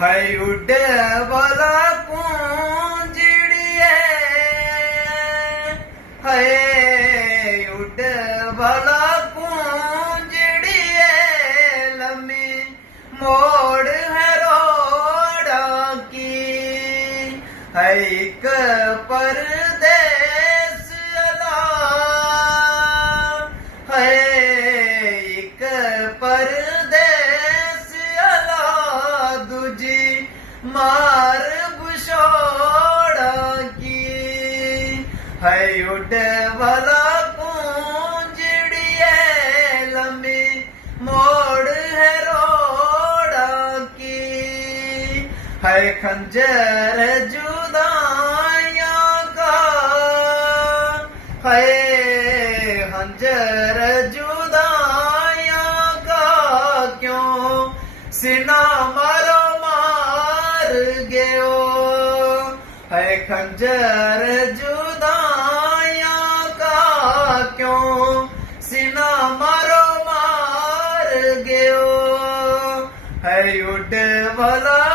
है उड वाला कुंजड़िए है उड वाला कुंजड़िए लम्बी मोड़ है रोड़ा की है एक परदेस अदा है एक परदेस अदा दूजी मार बुशोड़ा की है उड वाला कुंजड़िए लंबी मोड़ है रोड़ा की है खंजर जुदाइयां का है खंजर जुदाइयां का क्यों सीना मारो मार गयो है खंजर जुदाइयां का क्यों सीना मारो मार गयो है उड वाला